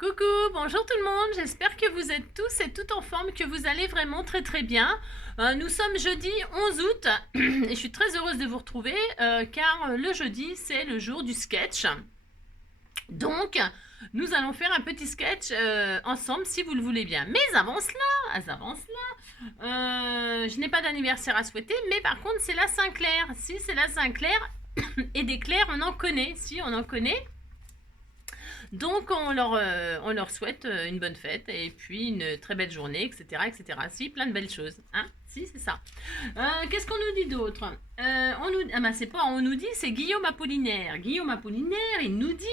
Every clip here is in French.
Coucou, bonjour tout le monde, j'espère que vous êtes tous et toutes en forme, que vous allez vraiment très très bien. Nous sommes jeudi 11 août et je suis très heureuse de vous retrouver car le jeudi c'est le jour du sketch. Donc nous allons faire un petit sketch ensemble si vous le voulez bien. Mais je n'ai pas d'anniversaire à souhaiter, mais par contre c'est la Saint-Clair. Si c'est la Saint-Clair et des Clairs on en connaît, si on en connaît. Donc on leur souhaite une bonne fête et puis une très belle journée, etc. etc. Si, plein de belles choses. Hein, si, c'est ça. Qu'est-ce qu'on nous dit d'autre c'est pas on nous dit, c'est Guillaume Apollinaire. Guillaume Apollinaire, il nous dit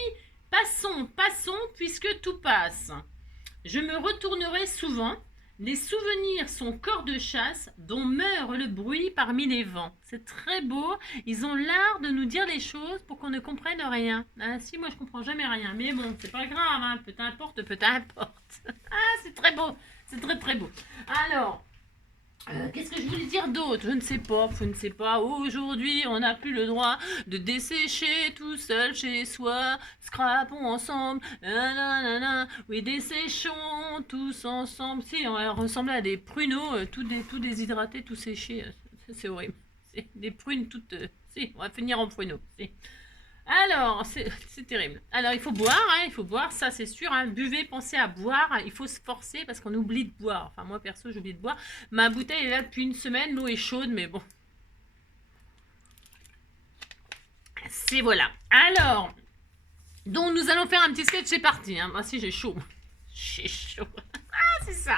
passons, passons, puisque tout passe. Je me retournerai souvent. Les souvenirs sont corps de chasse dont meurt le bruit parmi les vents. C'est très beau. Ils ont l'art de nous dire les choses pour qu'on ne comprenne rien. Ah, si, moi je comprends jamais rien. Mais bon, c'est pas grave, hein. Peu importe, peu importe. Ah, c'est très beau. C'est très très beau. Alors, qu'est-ce que je voulais dire d'autre? Je ne sais pas, je ne sais pas. Aujourd'hui, on n'a plus le droit de dessécher tout seul chez soi. Scrapons ensemble. Nanana. Oui, desséchons tous ensemble. Si, on ressemble à des pruneaux, tout déshydratés, tout séchés. C'est horrible. C'est des prunes toutes. Si, on va finir en pruneaux. Si. Alors, c'est terrible. Alors, il faut boire, hein, il faut boire, ça c'est sûr. Hein. Buvez, pensez à boire. Il faut se forcer parce qu'on oublie de boire. Enfin, moi perso, j'oublie de boire. Ma bouteille est là depuis une semaine, l'eau est chaude, mais bon. C'est voilà. Alors, donc nous allons faire un petit sketch, c'est parti. Hein. Moi, si j'ai chaud. J'ai chaud. Ah, c'est ça.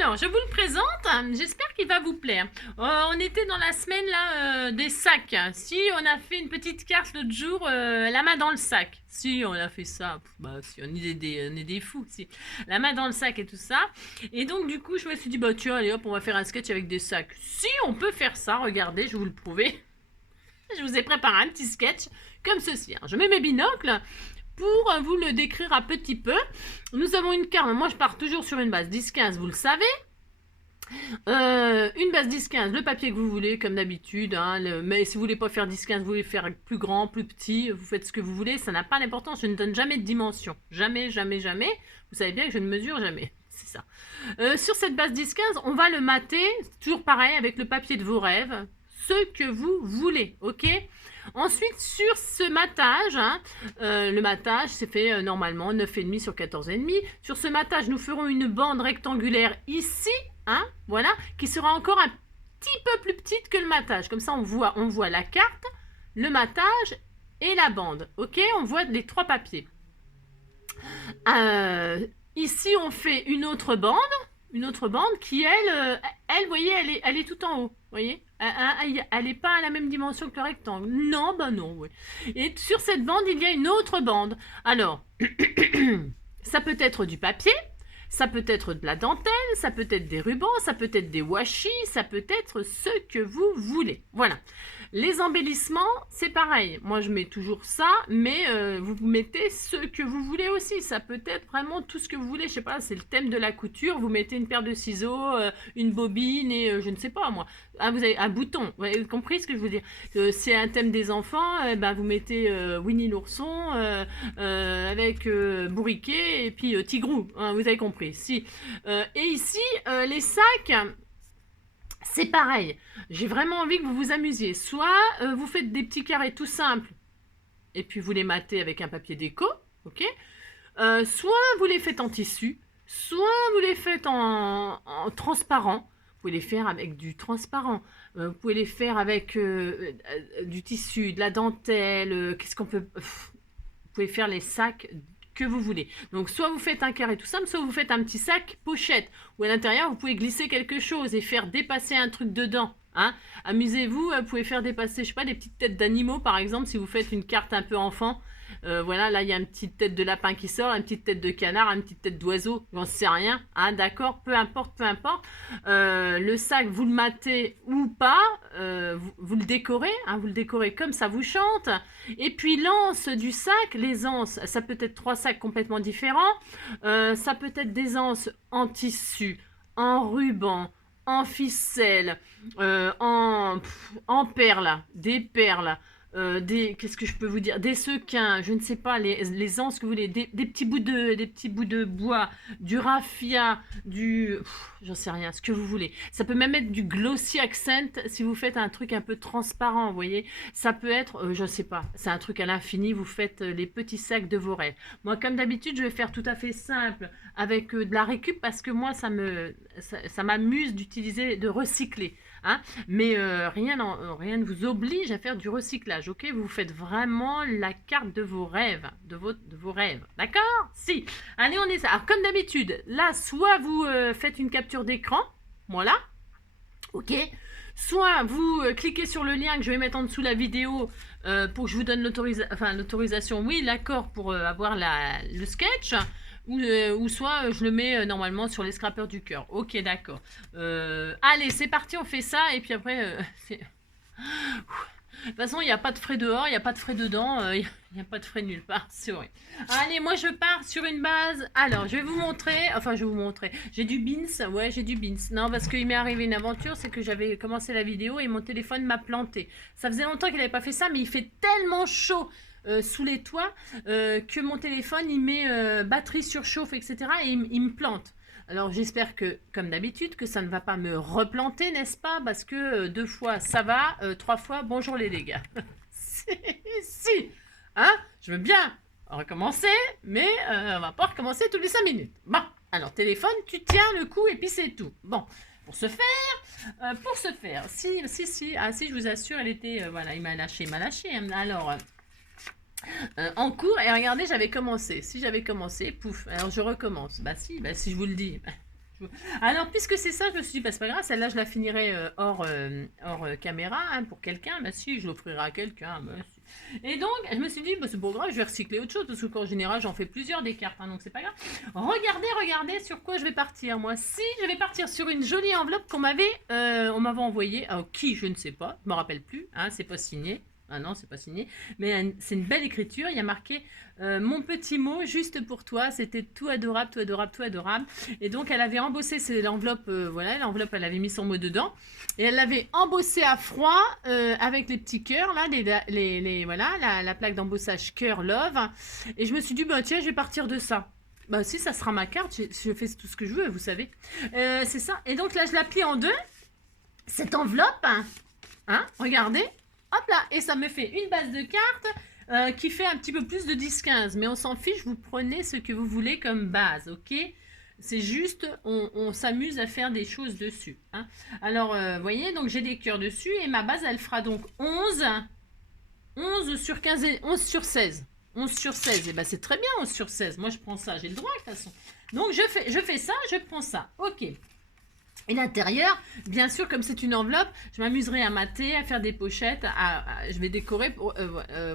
Alors, je vous le présente, j'espère qu'il va vous plaire. On était dans la semaine là des sacs. Si, on a fait une petite carte l'autre jour, la main dans le sac. Si, on a fait ça. Si, on est des fous, si. La main dans le sac et tout ça. Et donc, du coup, je me suis dit, bah tiens, allez hop, on va faire un sketch avec des sacs. Si, on peut faire ça, regardez, je vais vous le prouver. Je vous ai préparé un petit sketch comme ceci. Je mets mes binocles. Pour vous le décrire un petit peu, nous avons une carte. Moi, je pars toujours sur une base 10-15, vous le savez. Une base 10-15, le papier que vous voulez, comme d'habitude. Hein, mais si vous voulez pas faire 10-15, vous voulez faire plus grand, plus petit, vous faites ce que vous voulez. Ça n'a pas d'importance. Je ne donne jamais de dimension. Jamais, jamais, jamais. Vous savez bien que je ne mesure jamais. C'est ça. Sur cette base 10-15, on va le mater, toujours pareil, avec le papier de vos rêves. Ce que vous voulez, ok? Ensuite, sur ce matage, hein, le matage, c'est fait normalement 9,5 sur 14,5. Sur ce matage, nous ferons une bande rectangulaire ici, hein, voilà, qui sera encore un petit peu plus petite que le matage. Comme ça, on voit la carte, le matage et la bande. Ok, on voit les trois papiers. Ici, on fait une autre bande qui, elle, vous voyez, elle est tout en haut. Vous voyez, elle n'est pas à la même dimension que le rectangle. Non, bah non, oui. Et sur cette bande, il y a une autre bande. Alors, ça peut être du papier, ça peut être de la dentelle, ça peut être des rubans, ça peut être des washi, ça peut être ce que vous voulez. Voilà. Les embellissements, c'est pareil. Moi, je mets toujours ça, mais vous mettez ce que vous voulez aussi. Ça peut être vraiment tout ce que vous voulez. Je sais pas, c'est le thème de la couture. Vous mettez une paire de ciseaux, une bobine et je ne sais pas moi. Ah, vous avez un bouton. Vous avez compris ce que je veux dire? C'est un thème des enfants. Vous mettez Winnie l'ourson avec Bourriquet et puis Tigrou. Hein, vous avez compris. Si. Et ici, les sacs. C'est pareil, j'ai vraiment envie que vous vous amusiez. Soit vous faites des petits carrés tout simples et puis vous les matez avec un papier déco, ok. Soit vous les faites en tissu, soit vous les faites en transparent. Vous pouvez les faire avec du transparent, vous pouvez les faire avec du tissu, de la dentelle, qu'est-ce qu'on peut... Vous pouvez faire les sacs que vous voulez. Donc soit vous faites un carré tout simple, soit vous faites un petit sac pochette, où à l'intérieur vous pouvez glisser quelque chose et faire dépasser un truc dedans. Hein. Amusez-vous, vous pouvez faire dépasser, je sais pas, des petites têtes d'animaux par exemple, si vous faites une carte un peu enfant. Voilà, là il y a une petite tête de lapin qui sort, une petite tête de canard, une petite tête d'oiseau, j'en sais rien, hein, d'accord, peu importe, peu importe. Le sac, vous le matez ou pas, vous le décorez, hein, vous le décorez comme ça vous chante. Et puis l'anse du sac, les anses, ça peut être trois sacs complètement différents, ça peut être des anses en tissu, en ruban, en ficelle, en perles, des perles, qu'est-ce que je peux vous dire, des sequins, je ne sais pas, les anses que vous voulez, des petits bouts de bois, du raffia, j'en sais rien, ce que vous voulez. Ça peut même être du glossy accent si vous faites un truc un peu transparent, vous voyez. Ça peut être, je ne sais pas, c'est un truc à l'infini, vous faites les petits sacs de vos rêves. Moi, comme d'habitude, je vais faire tout à fait simple avec de la récup parce que moi, ça m'amuse d'utiliser, de recycler. Hein, mais rien ne vous oblige à faire du recyclage, ok? Vous faites vraiment la carte de vos rêves, de vos rêves, d'accord? Si. Allez, on est ça. Alors, comme d'habitude, là, soit vous faites une capture d'écran, voilà, ok? Soit vous cliquez sur le lien que je vais mettre en dessous la vidéo pour que je vous donne l'autorisation, oui, l'accord pour avoir le sketch. Ou soit je le mets normalement sur les scrappers du cœur. Ok, d'accord. Allez, c'est parti, on fait ça. Et puis après, de toute façon, il n'y a pas de frais dehors, il n'y a pas de frais dedans, il n'y a pas de frais nulle part. C'est vrai. Allez, moi je pars sur une base. Alors, je vais vous montrer. Enfin, je vais vous montrer. J'ai du beans. Ouais, j'ai du beans. Non, parce qu'il m'est arrivé une aventure, c'est que j'avais commencé la vidéo et mon téléphone m'a planté. Ça faisait longtemps qu'il n'avait pas fait ça, mais il fait tellement chaud sous les toits que mon téléphone il met batterie surchauffe, etc. et il me plante. Alors j'espère que, comme d'habitude, que ça ne va pas me replanter, n'est-ce pas? Parce que 2 fois ça va, 3 fois bonjour les dégâts. si, hein? Je veux bien recommencer, mais on va pas recommencer toutes les 5 minutes. Bon, alors téléphone, tu tiens le coup et puis c'est tout. Bon. Pour ce faire, si, je vous assure, elle était, voilà, il m'a lâché. Alors, en cours, et regardez, j'avais commencé. Si j'avais commencé, pouf, alors je recommence. Bah si je vous le dis. Alors, puisque c'est ça, je me suis dit, bah c'est pas grave, celle-là, je la finirai hors caméra hein, pour quelqu'un. Bah si, je l'offrirai à quelqu'un. Bah, si. Et donc, je me suis dit, bah c'est pas grave, je vais recycler autre chose, parce qu'en général, j'en fais plusieurs des cartes, hein, donc c'est pas grave. Regardez sur quoi je vais partir, moi. Si, je vais partir sur une jolie enveloppe qu'on m'avait envoyée. Alors, qui, je ne sais pas, je me rappelle plus, hein, c'est pas signé. Ah non, c'est pas signé, mais c'est une belle écriture. Il y a marqué mon petit mot juste pour toi. C'était tout adorable, tout adorable, tout adorable. Et donc, elle avait embossé l'enveloppe. Voilà, l'enveloppe, elle avait mis son mot dedans. Et elle l'avait embossé à froid avec les petits cœurs, là, voilà, la plaque d'embossage cœur love. Et je me suis dit, bah tiens, je vais partir de ça. Bah si, ça sera ma carte. Je fais tout ce que je veux, vous savez. C'est ça. Et donc là, je la plie en deux. Cette enveloppe, hein, regardez. Hop là, et ça me fait une base de cartes qui fait un petit peu plus de 10-15. Mais on s'en fiche, vous prenez ce que vous voulez comme base, ok? C'est juste, on s'amuse à faire des choses dessus. Hein. Alors, vous voyez, donc j'ai des cœurs dessus et ma base, elle fera donc 11 sur 15 et 11 sur 16. 11 sur 16, et ben c'est très bien 11 sur 16. Moi, je prends ça, j'ai le droit de toute façon. Donc, je fais ça, je prends ça. Ok. Et l'intérieur, bien sûr, comme c'est une enveloppe, je m'amuserai à mater, à faire des pochettes, je vais décorer,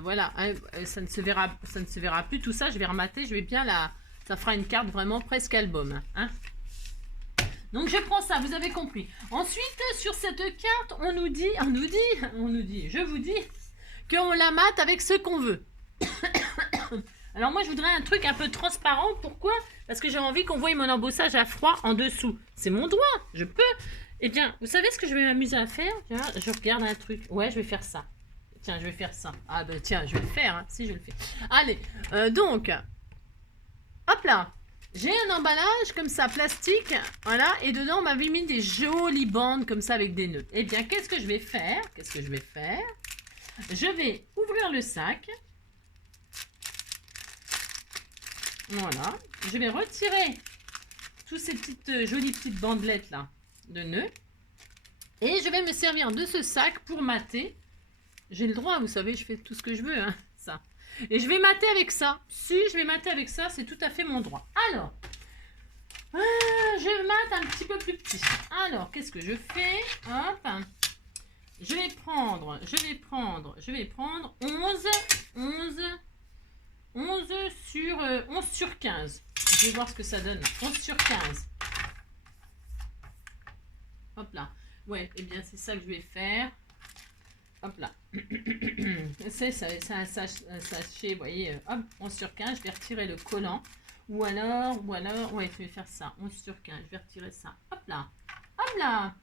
voilà, hein, ça ne se verra plus tout ça, je vais remater, je vais bien ça fera une carte vraiment presque album. Hein. Donc je prends ça, vous avez compris. Ensuite, sur cette carte, on nous dit, je vous dis, qu'on la mate avec ce qu'on veut. Alors moi, je voudrais un truc un peu transparent. Pourquoi? Parce que j'ai envie qu'on voie mon embossage à froid en dessous. C'est mon droit, je peux. Eh bien, vous savez ce que je vais m'amuser à faire? Tiens, je regarde un truc. Ouais, je vais faire ça. Tiens, je vais faire ça. Ah ben tiens, je vais le faire. Hein. Si, je le fais. Allez, donc, hop là. J'ai un emballage comme ça, plastique. Voilà, et dedans, on m'avait mis des jolies bandes comme ça avec des nœuds. Eh bien, qu'est-ce que je vais faire? Je vais ouvrir le sac. Voilà, je vais retirer toutes ces jolies petites bandelettes là de nœuds et je vais me servir de ce sac pour mater. J'ai le droit, vous savez, je fais tout ce que je veux, hein, ça. Et je vais mater avec ça. Si je vais mater avec ça, c'est tout à fait mon droit. Alors, je mate un petit peu plus petit. Alors, qu'est-ce que je fais? Hop, je vais prendre 11 sur 15. Je vais voir ce que ça donne. 11 sur 15. Hop là. Ouais, et bien c'est ça que je vais faire. Hop là. C'est un sachet, vous voyez. Hop, 11 sur 15. Je vais retirer le collant. Ou alors, ouais, je vais faire ça. 11 sur 15. Je vais retirer ça. Hop là. Hop là.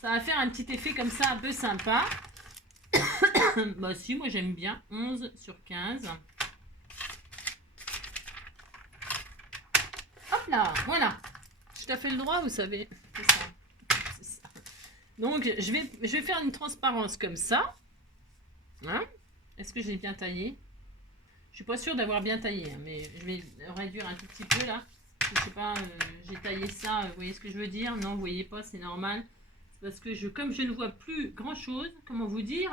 Ça va faire un petit effet comme ça, un peu sympa. Bah si, moi j'aime bien 11 sur 15. Hop là, voilà. Tout à fait le droit, vous savez. C'est ça. C'est ça. Donc, je vais faire une transparence comme ça. Hein? Est-ce que j'ai bien taillé? Je suis pas sûre d'avoir bien taillé, hein, mais je vais réduire un tout petit peu là. Je sais pas, j'ai taillé ça, vous voyez ce que je veux dire? Non, vous voyez pas, c'est normal. C'est parce que comme je ne vois plus grand chose, comment vous dire?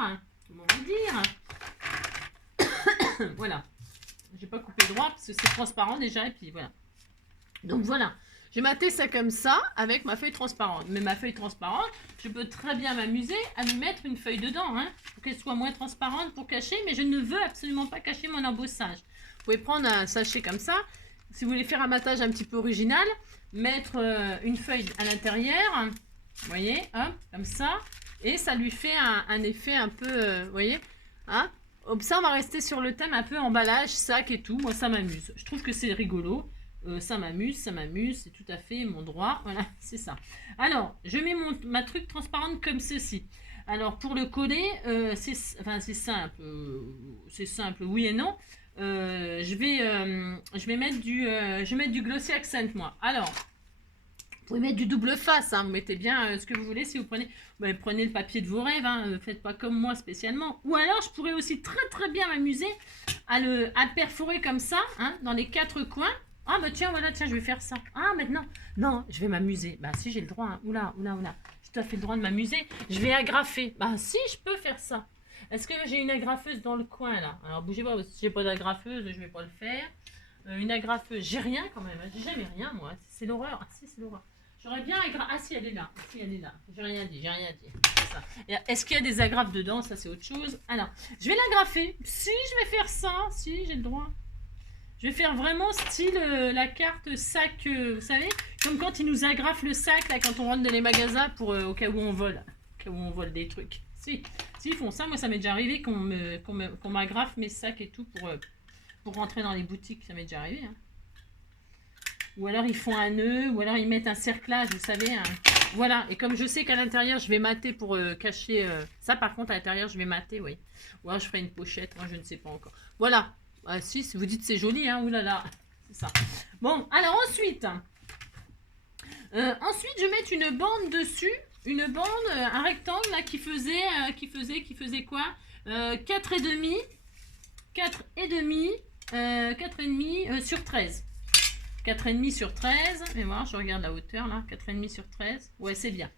Voilà. J'ai pas coupé droit parce que c'est transparent déjà, et puis voilà. Donc voilà. J'ai maté ça comme ça avec ma feuille transparente. Mais ma feuille transparente, je peux très bien m'amuser à lui mettre une feuille dedans, hein, pour qu'elle soit moins transparente pour cacher, mais je ne veux absolument pas cacher mon embossage. Vous pouvez prendre un sachet comme ça. Si vous voulez faire un matage un petit peu original, mettre une feuille à l'intérieur, vous voyez, hop, comme ça, et ça lui fait un effet un peu, vous voyez, hein. Ça, on va rester sur le thème un peu emballage, sac et tout. Moi, ça m'amuse. Je trouve que c'est rigolo. Ça m'amuse, c'est tout à fait mon droit. Voilà, c'est ça. Alors, je mets ma truc transparente comme ceci. Alors, pour le coller, c'est simple. C'est simple, oui et non. Je vais mettre du Glossy Accent, moi. Alors, vous pouvez mettre du double face, hein, vous mettez bien ce que vous voulez. Si vous prenez, prenez le papier de vos rêves, hein, faites pas comme moi spécialement. Ou alors, je pourrais aussi très bien m'amuser à le perforer comme ça, hein, dans les 4 coins. Ah bah tiens, voilà, tiens, je vais faire ça. Ah maintenant, non, je vais m'amuser. Bah si, j'ai le droit, hein. Oula. J'ai tout à fait le droit de m'amuser. Je vais agrafer. Bah si, je peux faire ça. Est-ce que j'ai une agrafeuse dans le coin là? Alors bougez pas, si j'ai pas d'agrafeuse, je vais pas le faire. Une agrafeuse, j'ai rien quand même. J'ai jamais rien moi. C'est l'horreur. Ah si, c'est l'horreur. J'aurais bien agrafé. Ah si, elle est là. Si, elle est là. J'ai rien dit. Est-ce qu'il y a des agrafes dedans? Ça, c'est autre chose. Alors, je vais l'agrafer. Si, je vais faire ça. Si, j'ai le droit. Je vais faire vraiment style la carte sac, vous savez, comme quand ils nous agrafent le sac là quand on rentre dans les magasins pour au cas où on vole, des trucs. Si ils font ça, moi ça m'est déjà arrivé qu'on m'agrafe mes sacs et tout pour rentrer dans les boutiques, ça m'est déjà arrivé. Hein. Ou alors ils font un nœud, ou alors ils mettent un cerclage, vous savez. Hein. Voilà, et comme je sais qu'à l'intérieur je vais mater pour cacher ça, par contre à l'intérieur je vais mater, oui. Ou alors je ferai une pochette, moi je ne sais pas encore. Voilà. Ah si, vous dites c'est joli, hein, oulala, c'est ça. Bon, alors ensuite, je vais mettre une bande dessus, une bande, un rectangle là qui faisait quoi 4,5, 4,5 sur 13. 4,5 sur 13, et moi je regarde la hauteur là, 4,5 sur 13, ouais c'est bien.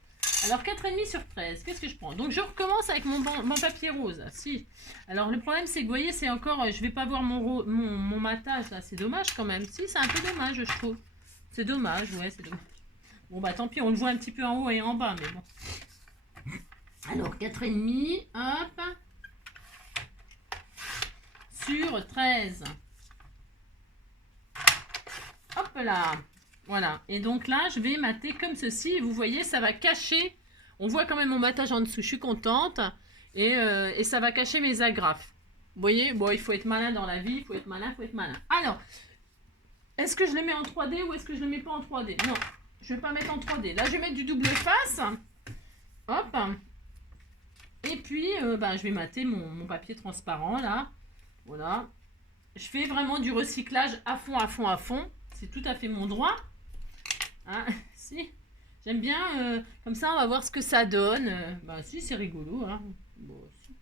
Alors 4,5 sur 13, qu'est-ce que je prends? Donc je recommence avec mon papier rose. Si. Alors le problème c'est que vous voyez, c'est encore, je vais pas voir mon matage là, c'est dommage quand même. Si, c'est un peu dommage je trouve. C'est dommage, ouais, c'est dommage. Bon bah tant pis, on le voit un petit peu en haut et en bas, mais bon. Alors 4,5, hop. Sur 13. Hop là. Voilà, et donc là, je vais mater comme ceci. Et vous voyez, ça va cacher. On voit quand même mon matage en dessous. Je suis contente. Et ça va cacher mes agrafes. Vous voyez, bon, il faut être malin dans la vie. Il faut être malin. Alors, est-ce que je le mets en 3D ou est-ce que je le mets pas en 3D? Non, je ne vais pas mettre en 3D. Là, je vais mettre du double face. Hop. Et puis, je vais mater mon papier transparent, là. Voilà. Je fais vraiment du recyclage à fond. C'est tout à fait mon droit. Hein, si, j'aime bien, comme ça on va voir ce que ça donne. Bah si, c'est rigolo. Hein. Bon, si.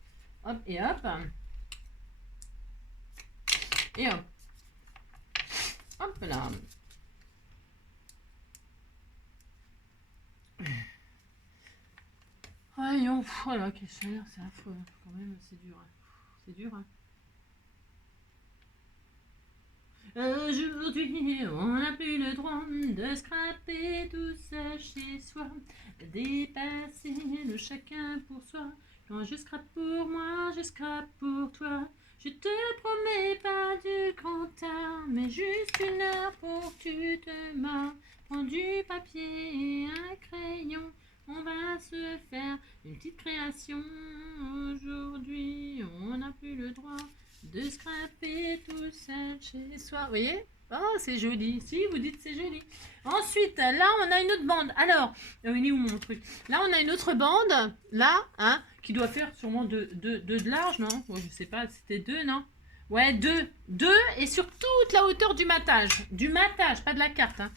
Hop et hop. Et hop. Hop là. Voyons, voilà, quelle chaleur, c'est affreux. Quand même, c'est dur. Hein. C'est dur. Hein. Aujourd'hui, on n'a plus le droit de scraper tout ça chez soi, de dépasser le chacun pour soi. Quand je scrape pour moi, je scrape pour toi. Je te promets pas du grand art, mais juste une heure pour que tu te marres. Prends du papier et un crayon, on va se faire une petite création. Aujourd'hui, on n'a plus le droit de scraper tout seul chez soi. Vous voyez? Oh, c'est joli. Si, vous dites c'est joli. Ensuite, là, on a une autre bande. Alors, il est où mon truc? Là, on a une autre bande, là, hein, qui doit faire sûrement de large, non? Ouais, je sais pas, c'était 2, non? Ouais, 2. 2 et sur toute la hauteur du matage. Du matage, pas de la carte, hein.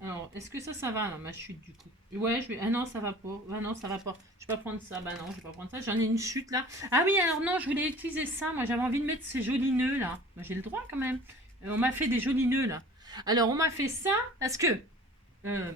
Alors, est-ce que ça va, là, ma chute, du coup? Ouais, je vais... Ah non, ça va pas. Ah non, ça va pas. Je vais pas prendre ça. Bah non, je vais pas prendre ça. J'en ai une chute, là. Ah oui, alors non, je voulais utiliser ça. Moi, j'avais envie de mettre ces jolis nœuds, là. Bah, j'ai le droit, quand même. On m'a fait des jolis nœuds, là. Alors, on m'a fait ça parce que... vous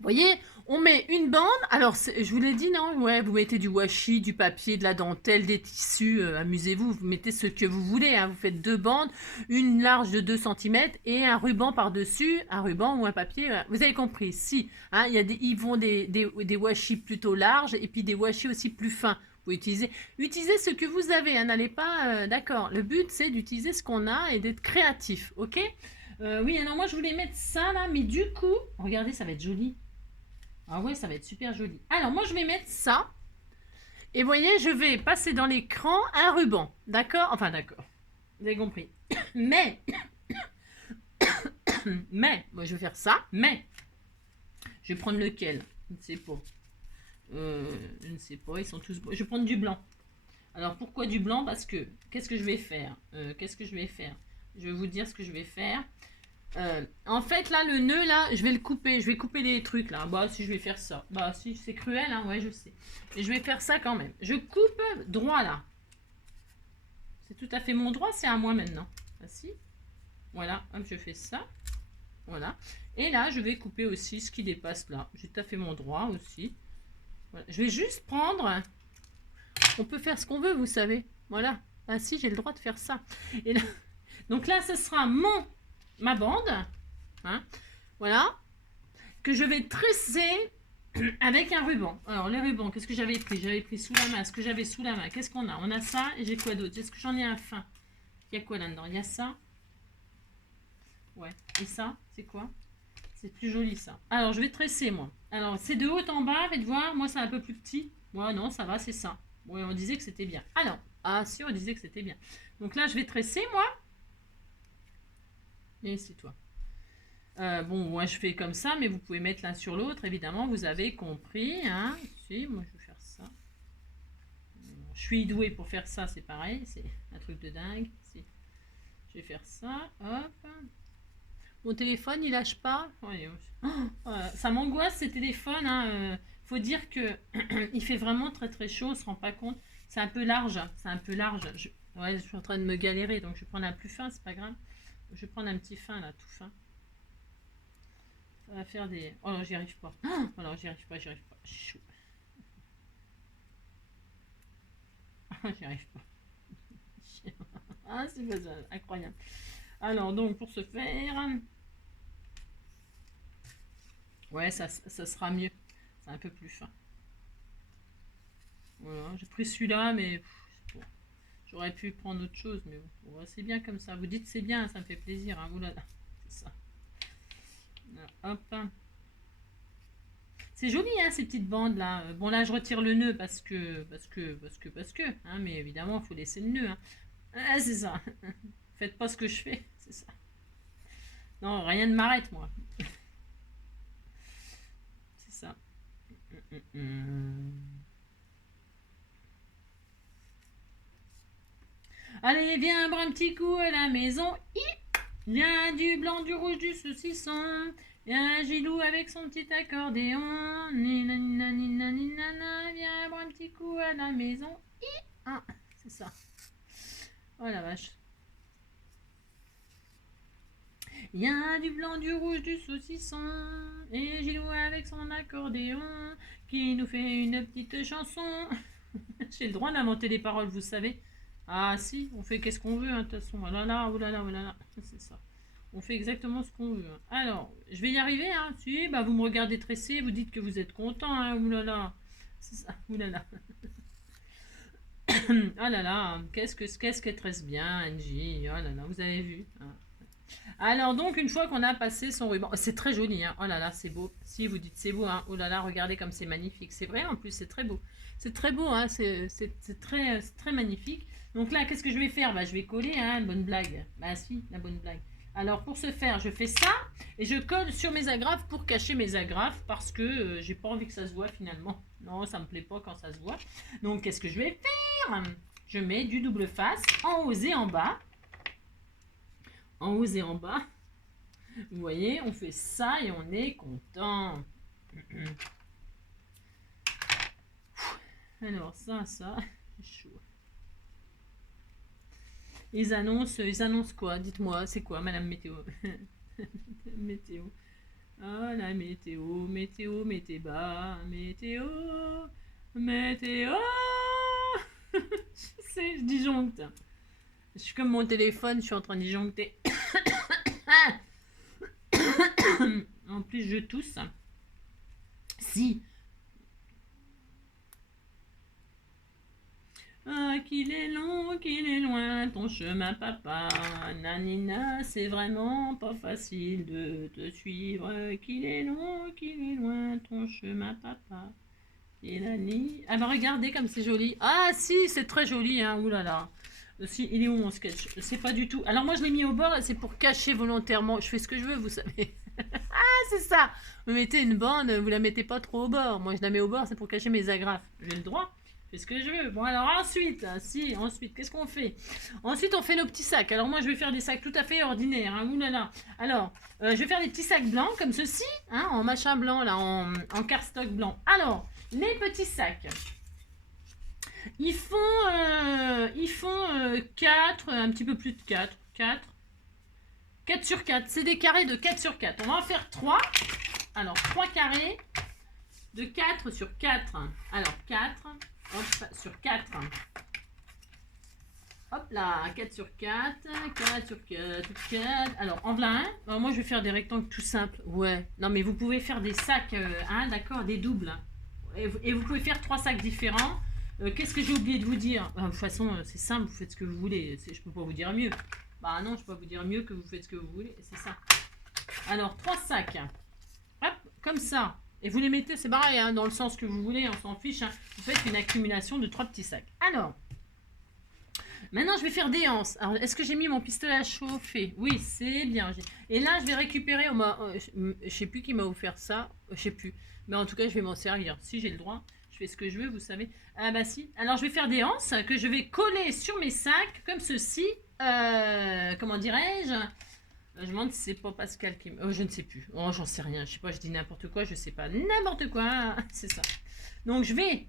voyez, on met une bande. Alors, je vous l'ai dit, non? Ouais, vous mettez du washi, du papier, de la dentelle, des tissus. Amusez-vous, vous mettez ce que vous voulez. Hein. Vous faites 2 bandes, une large de 2 cm et un ruban par-dessus, un ruban ou un papier. Vous avez compris, si. Hein, ils vont des washi plutôt larges et puis des washi aussi plus fins. Vous utilisez ce que vous avez. Hein, n'allez pas... D'accord, le but, c'est d'utiliser ce qu'on a et d'être créatif, ok? Oui, alors moi, je voulais mettre ça, là, mais du coup... Regardez, ça va être joli. Ah ouais, ça va être super joli. Alors, moi, je vais mettre ça. Et vous voyez, je vais passer dans l'écran un ruban. D'accord? Enfin, d'accord. Vous avez compris. Mais, moi, je vais faire ça. Mais, je vais prendre lequel? Je ne sais pas. Je ne sais pas, ils sont tous... Je vais prendre du blanc. Alors, pourquoi du blanc? Parce que, qu'est-ce que je vais faire? Je vais vous dire ce que je vais faire. En fait, là, le nœud, là, je vais le couper. Je vais couper les trucs, là. Bah, si, je vais faire ça. Bah, si, c'est cruel, hein. Ouais, je sais. Mais je vais faire ça quand même. Je coupe droit, là. C'est tout à fait mon droit. C'est à moi maintenant. Ah, si. Voilà. Hop, je fais ça. Voilà. Et là, je vais couper aussi ce qui dépasse là. J'ai tout à fait mon droit aussi. Voilà. Je vais juste prendre... On peut faire ce qu'on veut, vous savez. Voilà. Ah, si, j'ai le droit de faire ça. Et là... Donc là, ce sera ma bande, hein, voilà, que je vais tresser avec un ruban. Alors, les rubans, qu'est-ce que j'avais pris? J'avais pris sous la main, ce que j'avais sous la main. Qu'est-ce qu'on a? On a ça, et j'ai quoi d'autre? Est-ce que j'en ai un fin? Il y a quoi là-dedans? Il y a ça. Ouais, et ça, c'est quoi? C'est plus joli, ça. Alors, je vais tresser, moi. Alors, c'est de haut en bas, faites voir. Moi, c'est un peu plus petit. Moi, non, ça va, c'est ça. Ouais, on disait que c'était bien. Alors, ah si, on disait que c'était bien. Donc là, je vais tresser, moi. Et c'est toi. Bon, moi je fais comme ça, mais vous pouvez mettre l'un sur l'autre, évidemment, vous avez compris. Hein. Si, moi je vais faire ça. Je suis douée pour faire ça, c'est pareil, c'est un truc de dingue. Si. Je vais faire ça, hop. Mon téléphone, il lâche pas. Ça m'angoisse ces téléphones. Hein. Faut dire que il fait vraiment très très chaud, on se rend pas compte. C'est un peu large, c'est un peu large. Ouais, je suis en train de me galérer, donc je vais prendre un plus fin, c'est pas grave. Je vais prendre un petit fin là, tout fin. Ça va faire des... Oh non, j'y arrive pas. Oh non, j'y arrive pas. Chou. J'y arrive pas. Ah, c'est pas ça. Incroyable. Alors, donc, pour ce faire... Ouais, ça sera mieux. C'est un peu plus fin. Voilà, j'ai pris celui-là, mais... Bon. J'aurais pu prendre autre chose, mais bon, c'est bien comme ça. Vous dites c'est bien, ça me fait plaisir. Hein. Oulala, c'est ça. Hop. C'est joli, hein, ces petites bandes là. Bon, là, je retire le nœud parce que, hein, mais évidemment, il faut laisser le nœud. Hein. Ah, c'est ça. Faites pas ce que je fais, c'est ça. Non, rien ne m'arrête, moi. C'est ça. Allez, viens boire un petit coup à la maison. Il y a du blanc, du rouge, du saucisson. Il y a un Gilou avec son petit accordéon. Nina, nina, nina, nina, nina. Viens boire un petit coup à la maison. Ah, c'est ça. Oh la vache. Il y a du blanc, du rouge, du saucisson. Et Gilou avec son accordéon qui nous fait une petite chanson. J'ai le droit d'inventer des paroles, vous savez. Ah si, on fait qu'est-ce qu'on veut, hein, de toute façon. Oh là là, oh là là, oh là là. C'est ça. On fait exactement ce qu'on veut. Hein. Alors, je vais y arriver, hein. Si, bah vous me regardez tresser, vous dites que vous êtes content, hein. Ouh là là. C'est ça, ouh là là. Ah là là, qu'est-ce qu'elle tresse bien, Angie. Oh là là, vous avez vu. Hein. Alors donc, une fois qu'on a passé son ruban, c'est très joli, hein. Oh là là, c'est beau. Si vous dites c'est beau, hein. Oh là là, regardez comme c'est magnifique. C'est vrai, en plus, c'est très beau. C'est très beau, hein. C'est très magnifique. Donc là, qu'est-ce que je vais faire? Bah, je vais coller, hein, bonne blague. Bah si, la bonne blague. Alors pour ce faire, je fais ça et je colle sur mes agrafes pour cacher mes agrafes parce que j'ai pas envie que ça se voit finalement. Non, ça me plaît pas quand ça se voit. Donc qu'est-ce que je vais faire? Je mets du double face en haut et en bas. En haut et en bas. Vous voyez, on fait ça et on est content. Alors ça, c'est chaud. Ils annoncent quoi? Dites-moi, c'est quoi, Madame Météo? Météo. Ah, la météo, météo, météo bas, météo, météo. Je disjoncte. Je suis comme mon téléphone, je suis en train de disjoncter. En plus, je tousse. Si. Ah, qu'il est long, qu'il est loin, ton chemin, papa. Nanina, c'est vraiment pas facile de te suivre. Qu'il est long, qu'il est loin, ton chemin, papa. Et la nuit. Ah bah regardez comme c'est joli. Ah si, c'est très joli, hein. Ouh là là. Si, il est où mon sketch? C'est pas du tout. Alors moi je l'ai mis au bord, c'est pour cacher volontairement. Je fais ce que je veux, vous savez. Ah, c'est ça. Vous mettez une bande, vous la mettez pas trop au bord. Moi je la mets au bord, c'est pour cacher mes agrafes. J'ai le droit. Je fais ce que je veux. Bon alors ensuite, ensuite, qu'est-ce qu'on fait? Ensuite on fait nos petits sacs. Alors moi je vais faire des sacs tout à fait ordinaires. Hein. Ouh là là. Alors, je vais faire des petits sacs blancs comme ceci, hein, en machin blanc là, en cardstock blanc. Alors, les petits sacs. Ils font 4, un petit peu plus de 4. 4 sur 4. C'est des carrés de 4 sur 4. On va en faire 3. Alors, 3 carrés de 4 sur 4. Alors, 4. Hop, sur 4. Hop là, 4 sur 4. 4 sur 4. 4. Alors, en voilà un. Alors, moi, je vais faire des rectangles tout simples. Ouais. Non, mais vous pouvez faire des sacs, hein, d'accord, des doubles. Et vous pouvez faire 3 sacs différents. Qu'est-ce que j'ai oublié de vous dire? De toute façon, c'est simple, vous faites ce que vous voulez. Je peux pas vous dire mieux. Bah non, je peux pas vous dire mieux que vous faites ce que vous voulez. C'est ça. Alors, 3 sacs. Hop, comme ça. Et vous les mettez, c'est pareil, hein, dans le sens que vous voulez, on s'en fiche. Hein. Vous faites une accumulation de 3 petits sacs. Alors, maintenant, je vais faire des anses. Alors, est-ce que j'ai mis mon pistolet à chauffer? Oui, c'est bien. Et là, je vais récupérer... je sais plus qui m'a offert ça. Je sais plus. Mais en tout cas, je vais m'en servir. Si j'ai le droit... Je fais ce que je veux, vous savez. Ah bah si. Alors, je vais faire des anses que je vais coller sur mes sacs, comme ceci. Comment dirais-je? Je me demande si c'est pas Pascal qui... je ne sais plus. Oh, j'en sais rien. Je sais pas, je dis n'importe quoi. Je sais pas. N'importe quoi. C'est ça. Donc, je vais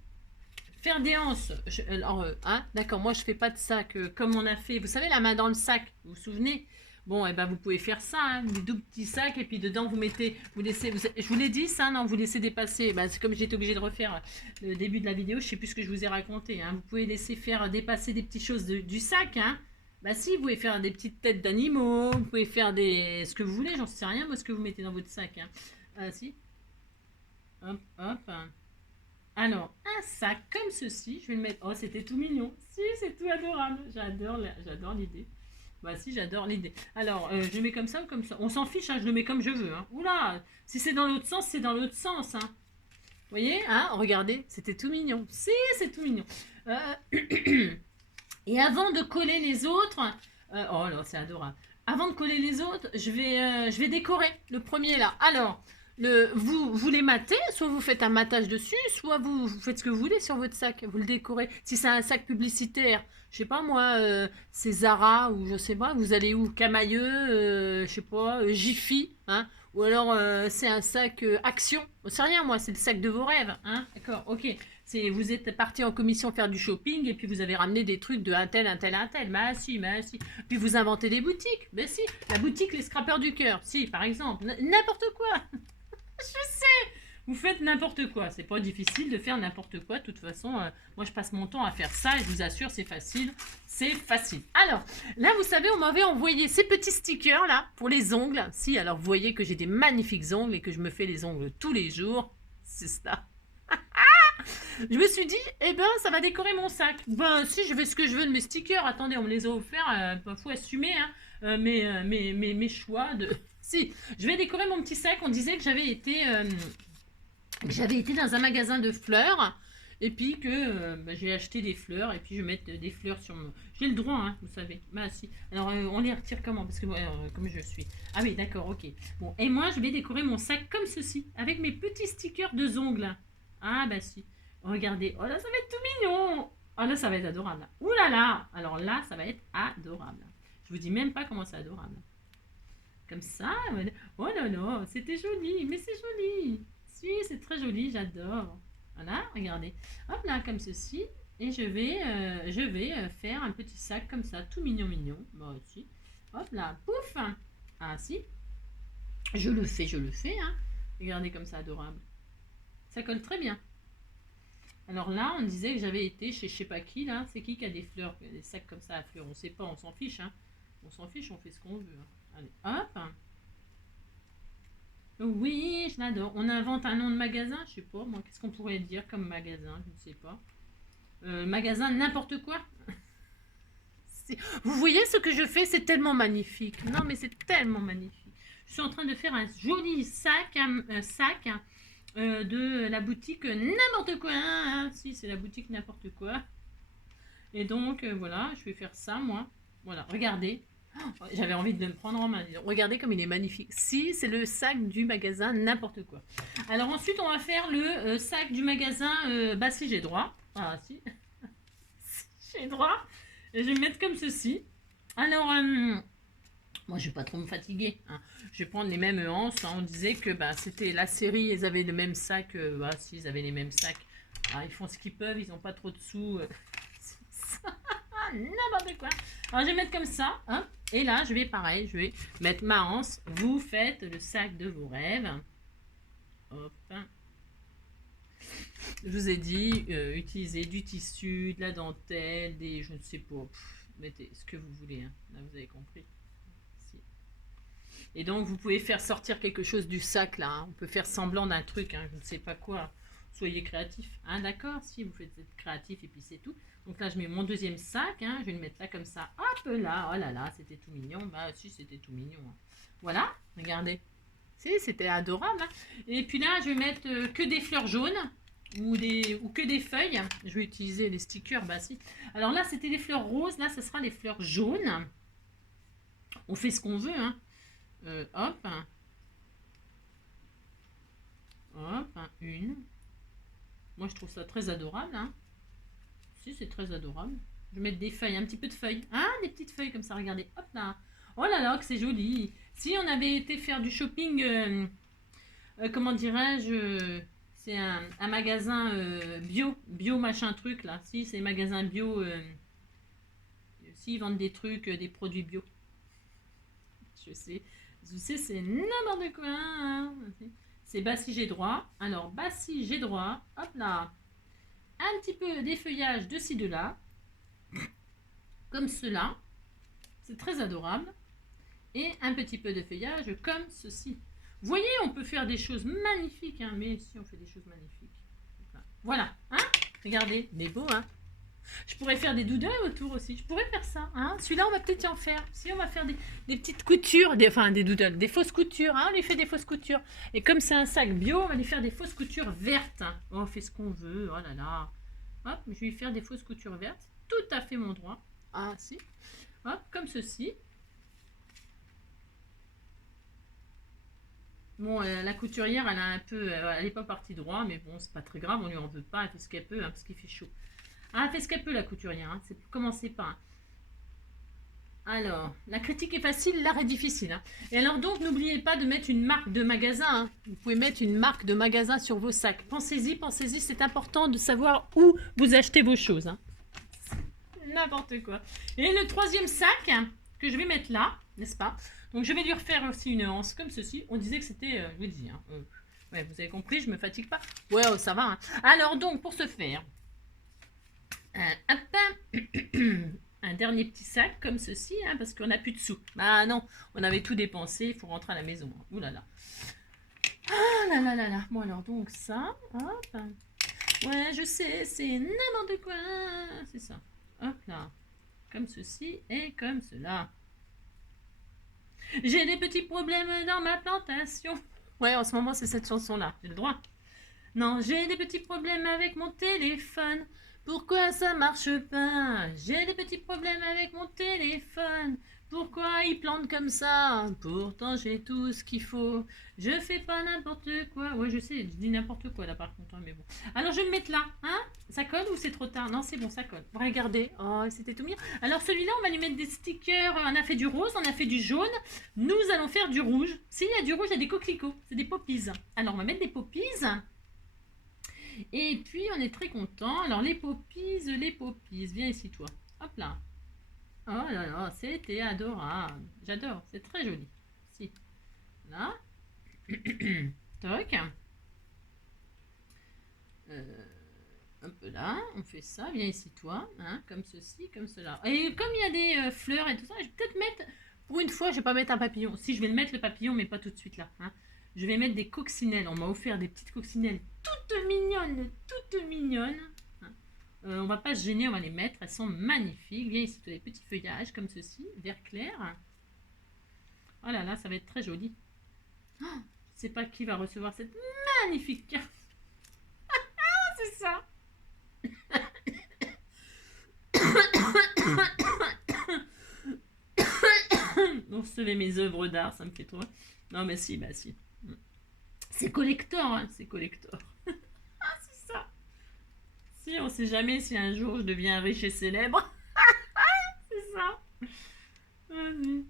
faire des anses. Alors, hein, d'accord. Moi, je fais pas de sac comme on a fait. Vous savez, la main dans le sac. Vous vous souvenez? Bon, et ben vous pouvez faire ça, hein, des deux petits sacs, et puis dedans vous mettez, je vous l'ai dit ça, non, vous laissez dépasser, ben, c'est comme j'étais obligée de refaire le début de la vidéo, je sais plus ce que je vous ai raconté, hein, vous pouvez laisser faire dépasser des petites choses du sac, hein, bah si, vous pouvez faire des petites têtes d'animaux, vous pouvez faire ce que vous voulez, j'en sais rien, moi, ce que vous mettez dans votre sac, hein, si, hop, hop, alors, un sac comme ceci, je vais le mettre, oh, c'était tout mignon, si, c'est tout adorable, j'adore l'idée. Bah si, j'adore l'idée. Alors, je le mets comme ça ou comme ça. On s'en fiche, hein, je le mets comme je veux. Hein. Oula, si c'est dans l'autre sens, c'est dans l'autre sens. Hein. Vous voyez, hein, regardez, c'était tout mignon. Si, c'est tout mignon. Et avant de coller les autres... oh là, c'est adorable. Avant de coller les autres, je vais décorer le premier là. Alors, vous les matez, soit vous faites un matage dessus, soit vous faites ce que vous voulez sur votre sac. Vous le décorez. Si c'est un sac publicitaire... Je sais pas moi, c'est Zara ou je sais pas, vous allez où? Camailleux, je sais pas, Jiffy, hein? Ou alors c'est un sac Action, je sais rien moi, c'est le sac de vos rêves, hein? D'accord, ok. Vous êtes parti en commission faire du shopping et puis vous avez ramené des trucs de un tel, bah si. Puis vous inventez des boutiques, bah si, la boutique Les Scrappeurs du Cœur, si par exemple, n'importe quoi. Je sais. Vous faites n'importe quoi, c'est pas difficile de faire n'importe quoi, de toute façon, moi je passe mon temps à faire ça et je vous assure c'est facile, Alors, là vous savez, on m'avait envoyé ces petits stickers là, pour les ongles, si, alors vous voyez que j'ai des magnifiques ongles et que je me fais les ongles tous les jours, c'est ça. Je me suis dit, eh ben ça va décorer mon sac, ben si je fais ce que je veux de mes stickers, attendez, on me les a offerts, faut assumer, hein, mes choix de... Si, je vais décorer mon petit sac, on disait que j'avais été dans un magasin de fleurs Et puis que j'ai acheté des fleurs et puis je vais mettre des fleurs sur mon... J'ai le droit, hein, vous savez. Bah si. Alors on les retire comment? Parce que comme je suis. Ah oui, d'accord, ok. Bon, et moi je vais décorer mon sac comme ceci, avec mes petits stickers de ongles. Ah bah si. Regardez. Oh là, ça va être tout mignon. Oh là, ça va être adorable. Ouh là là. Alors là, ça va être adorable. Je vous dis même pas comment c'est adorable. Comme ça. Oh là là, c'était joli. Mais c'est joli. Si, c'est très joli, j'adore. Voilà, regardez. Hop là, comme ceci. Et je vais faire un petit sac comme ça, tout mignon, mignon. Moi aussi. Hop là, pouf. Ah si. Je le fais, hein. Regardez comme ça, adorable. Ça colle très bien. Alors là, on disait que j'avais été chez je sais pas qui, là. C'est qui a des fleurs, des sacs comme ça à fleurs? On sait pas, on s'en fiche, hein. On s'en fiche, on fait ce qu'on veut. Hein. Allez, hop. Oui, je l'adore. On invente un nom de magasin, je sais pas, moi, qu'est-ce qu'on pourrait dire comme magasin? Je ne sais pas. Magasin n'importe quoi. Vous voyez ce que je fais? C'est tellement magnifique. Non, mais c'est tellement magnifique. Je suis en train de faire un joli sac, de la boutique n'importe quoi. Hein. Si, c'est la boutique n'importe quoi. Et donc, voilà, je vais faire ça, moi. Voilà, regardez. Oh, j'avais envie de me prendre en main. Regardez comme il est magnifique. Si, c'est le sac du magasin n'importe quoi. Alors ensuite, on va faire le sac du magasin bah si j'ai droit. Ah si. Si j'ai droit. Et je vais me mettre comme ceci. Alors, moi je vais pas trop me fatiguer. Hein. Je vais prendre les mêmes anses. Hein. On disait que bah, c'était la série, ils avaient le même sac. Bah si, ils avaient les mêmes sacs. Alors, ils font ce qu'ils peuvent, ils n'ont pas trop de sous. N'importe quoi. Alors je vais mettre comme ça. Hein. Et là, je vais pareil, je vais mettre ma anse. Vous faites le sac de vos rêves. Hop. Je vous ai dit, utilisez du tissu, de la dentelle, des, je ne sais pas, mettez ce que vous voulez. Hein. Là, vous avez compris. Si. Et donc, vous pouvez faire sortir quelque chose du sac, là. Hein. On peut faire semblant d'un truc, hein, je ne sais pas quoi. Soyez créatif. Hein, d'accord? Si, vous faites être créatif et puis c'est tout. Donc là, je mets mon deuxième sac. Hein, je vais le mettre là comme ça. Hop là. Oh là là, c'était tout mignon. Bah si, c'était tout mignon. Hein. Voilà, regardez. Si, c'était adorable. Hein. Et puis là, je vais mettre que des fleurs jaunes. Ou que des feuilles. Je vais utiliser les stickers. Bah si. Alors là, c'était des fleurs roses. Là, ce sera les fleurs jaunes. On fait ce qu'on veut. Hein. Hop. Hop. Une. Moi, je trouve ça très adorable. Hein. Si, c'est très adorable. Je vais mettre des feuilles, un petit peu de feuilles. Hein, des petites feuilles comme ça, regardez. Hop là. Oh là là, que c'est joli. Si on avait été faire du shopping, comment dirais-je, c'est un magasin bio machin truc là. Si, c'est un magasin bio. Si, ils vendent des trucs, des produits bio. Je sais, c'est n'importe quoi. Hein. C'est bah si j'ai droit. Alors, bah si j'ai droit. Hop là. Un petit peu d'effeuillage de ci, de là. Comme cela. C'est très adorable. Et un petit peu de feuillage comme ceci. Vous voyez, on peut faire des choses magnifiques. Hein, mais si on fait des choses magnifiques. Voilà. Hein, regardez. Il est beau, hein. Je pourrais faire des doodles autour aussi. Je pourrais faire ça. Hein. Celui-là, on va peut-être y en faire. Si, on va faire des petites coutures. Enfin, des doodles. Des fausses coutures. Hein. On lui fait des fausses coutures. Et comme c'est un sac bio, on va lui faire des fausses coutures vertes. Oh, on fait ce qu'on veut. Oh là là. Hop, je vais lui faire des fausses coutures vertes. Tout à fait mon droit. Ah, si. Hop, comme ceci. Bon, la couturière, elle a un peu, elle n'est pas partie droit, mais bon, c'est pas très grave, on lui en veut pas, elle fait ce qu'elle peut, hein, parce qu'il fait chaud. Ah, elle fait ce qu'elle peut, la couturière, hein, commencez pas. Hein. Alors, la critique est facile, l'art est difficile. Hein. Et alors donc, n'oubliez pas de mettre une marque de magasin. Hein. Vous pouvez mettre une marque de magasin sur vos sacs. Pensez-y, c'est important de savoir où vous achetez vos choses. Hein. N'importe quoi. Et le troisième sac que je vais mettre là, n'est-ce pas? Donc je vais lui refaire aussi une anse comme ceci. On disait que c'était, je vous dis, hein, ouais, vous avez compris, je me fatigue pas. Ouais, oh, ça va. Hein. Alors donc, pour ce faire, un dernier petit sac comme ceci, hein, parce qu'on n'a plus de sous. Bah non, on avait tout dépensé, il faut rentrer à la maison. Hein. Ouh là là. Ah là là là là. Bon alors donc ça, hop. Ouais, je sais, c'est n'importe quoi. C'est ça. Hop là. Comme ceci et comme cela. J'ai des petits problèmes dans ma plantation. Ouais, en ce moment, c'est cette chanson-là. J'ai le droit. Non, j'ai des petits problèmes avec mon téléphone. Pourquoi ça marche pas? J'ai des petits problèmes avec mon téléphone. Pourquoi il plante comme ça? Pourtant j'ai tout ce qu'il faut. Je fais pas n'importe quoi. Ouais, je sais, je dis n'importe quoi là par contre, hein, mais bon. Alors je vais me mettre là, hein? Ça colle ou c'est trop tard? Non, c'est bon, ça colle. Regardez, oh, c'était tout mignon. Alors celui-là, on va lui mettre des stickers. On a fait du rose, on a fait du jaune. Nous allons faire du rouge. S'il y a du rouge, il y a des coquelicots. C'est des poppies. Alors on va mettre des poppies. Et puis on est très content. Alors les poppies, viens ici toi. Hop là. Oh là là, c'était adorable. J'adore, c'est très joli. Si. Là. Toc. Un peu là, on fait ça. Viens ici toi. Hein, comme ceci, comme cela. Et comme il y a des fleurs et tout ça, je vais peut-être mettre... Pour une fois, je vais pas mettre un papillon. Si, je vais le mettre le papillon, mais pas tout de suite là. Hein. Je vais mettre des coccinelles. On m'a offert des petites coccinelles toutes mignonnes, toutes mignonnes. On va pas se gêner, on va les mettre. Elles sont magnifiques. Viens ici, tu as des petits feuillages comme ceci, vert clair. Oh là là, ça va être très joli. Oh, je ne sais pas qui va recevoir cette magnifique carte. C'est ça. On recevait mes œuvres d'art, ça me fait trop. Non mais si, bah si. C'est collector, hein, c'est collector. Ah, c'est ça. Si, on sait jamais si un jour je deviens riche et célèbre. C'est ça. Vas-y.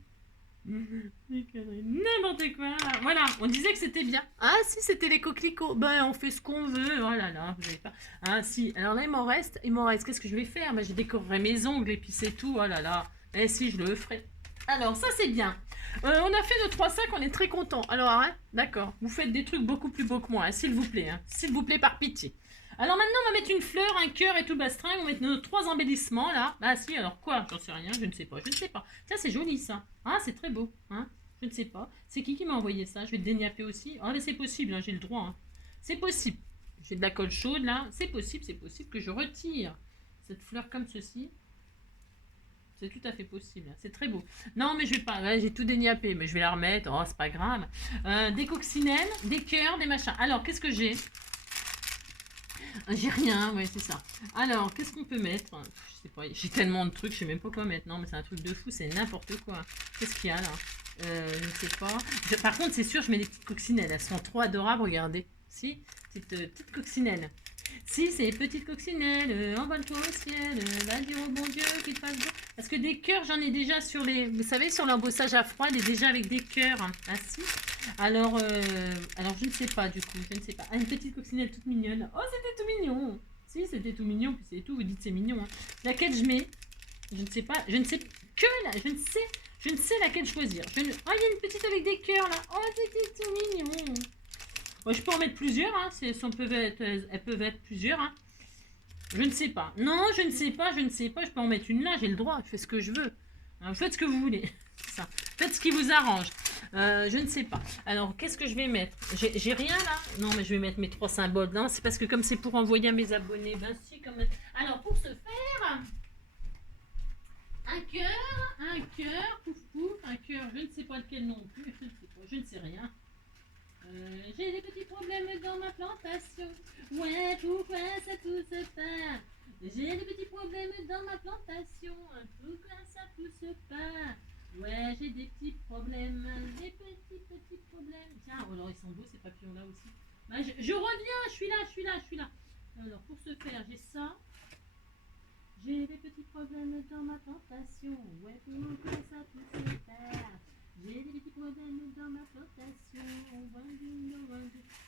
N'importe quoi. Voilà, on disait que c'était bien. Ah si, c'était les coquelicots. Ben, on fait ce qu'on veut. Oh là là, vous savez pas. Ah si, alors là, il m'en reste. Qu'est-ce que je vais faire? Ben, je décorerai mes ongles et puis c'est tout. Oh là là. Eh si, je le ferai. Alors, ça, c'est bien. On a fait nos 3 sacs, on est très contents. Alors, hein, d'accord. Vous faites des trucs beaucoup plus beaux que moi, hein, s'il vous plaît. Hein, s'il vous plaît, par pitié. Alors maintenant, on va mettre une fleur, un cœur et tout le bastringue. On va mettre nos 3 embellissements, là. Ah si, alors quoi? J'en sais rien, je ne sais pas. Je ne sais pas. Ça, c'est joli, ça. Ah, c'est très beau. Hein, je ne sais pas. C'est qui m'a envoyé ça? Je vais te déniapper aussi. Ah, mais c'est possible, hein, j'ai le droit. Hein. C'est possible. J'ai de la colle chaude, là. C'est possible que je retire cette fleur comme ceci. C'est tout à fait possible. C'est très beau. Non, mais je vais pas. Ouais, j'ai tout déniappé, mais je vais la remettre. Oh, c'est pas grave. Des coccinelles, des cœurs, des machins. Alors, qu'est-ce que j'ai? J'ai rien. Ouais, c'est ça. Alors, qu'est-ce qu'on peut mettre? Je sais pas. J'ai tellement de trucs, je sais même pas quoi mettre. Non, mais c'est un truc de fou. C'est n'importe quoi. Qu'est-ce qu'il y a là? Je ne sais pas. Par contre, c'est sûr, je mets des petites coccinelles. Elles sont trop adorables. Regardez. Si, petites coccinelles. Si, c'est petites coccinelles, envole-toi au ciel, va dire au bon Dieu qu'il fasse beau. Parce que des cœurs, j'en ai déjà sur les... Vous savez, sur l'embossage à froid, il est déjà avec des cœurs. Hein. Ah si. Alors, je ne sais pas du coup, je ne sais pas. Ah, une petite coccinelle toute mignonne. Oh, c'était tout mignon. Si, c'était tout mignon, puis c'est tout, vous dites c'est mignon. Hein. Laquelle je mets? Je ne sais pas, je ne sais que là, je ne sais laquelle choisir. Oh, il y a une petite avec des cœurs là. Oh, c'était tout mignon. Bon, je peux en mettre plusieurs, hein. Elles peuvent être plusieurs. Hein. Je ne sais pas. Non, je ne sais pas. Je peux en mettre une là, j'ai le droit. Je fais ce que je veux. Hein, faites ce que vous voulez. Ça. Faites ce qui vous arrange. Je ne sais pas. Alors, qu'est-ce que je vais mettre? J'ai rien là? Non, mais je vais mettre mes 3 symboles. Non, c'est parce que comme c'est pour envoyer à mes abonnés. Ben si, quand même. Alors, pour ce faire, un cœur, pouf pouf, un cœur, je ne sais pas lequel non plus. Je ne sais rien. J'ai des petits problèmes dans ma plantation. Ouais, pourquoi ça pousse pas? J'ai des petits problèmes dans ma plantation. Pourquoi ça pousse pas? Ouais, j'ai des petits problèmes. Des petits problèmes. Tiens, oh alors ils sont beaux ces papillons là aussi. Bah, je reviens, je suis là. Alors pour ce faire, j'ai ça. J'ai des petits problèmes dans ma plantation. Ouais, pourquoi ça pousse pas? J'ai des petits problèmes dans ma plantation.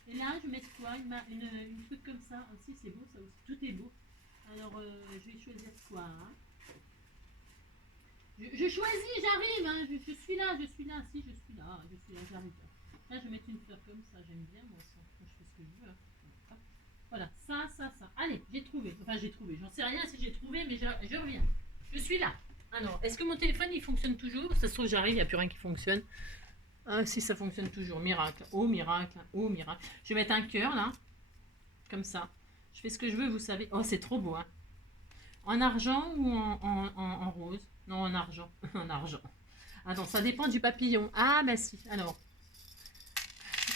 Et là, je vais mettre quoi? Une truc comme ça. Ah, si, c'est beau ça aussi. Tout est beau. Alors, je vais choisir quoi? Hein? Je choisis, j'arrive. Hein. Je suis là. Si, je suis là, j'arrive. Là, je vais mettre une fleur comme ça. J'aime bien, moi, ça. Je fais ce que je veux. Hein. Voilà, ça. Allez, j'ai trouvé. Enfin, j'ai trouvé. J'en sais rien si j'ai trouvé, mais je reviens. Je suis là. Alors, est-ce que mon téléphone, il fonctionne toujours? Ça se trouve, j'arrive, il n'y a plus rien qui fonctionne. Ah, si, ça fonctionne toujours. Miracle. Oh, miracle. Oh, miracle. Je vais mettre un cœur, là. Comme ça. Je fais ce que je veux, vous savez. Oh, c'est trop beau, hein. En argent ou en rose? Non, en argent. En argent. Attends, ça dépend du papillon. Ah, bah si. Alors.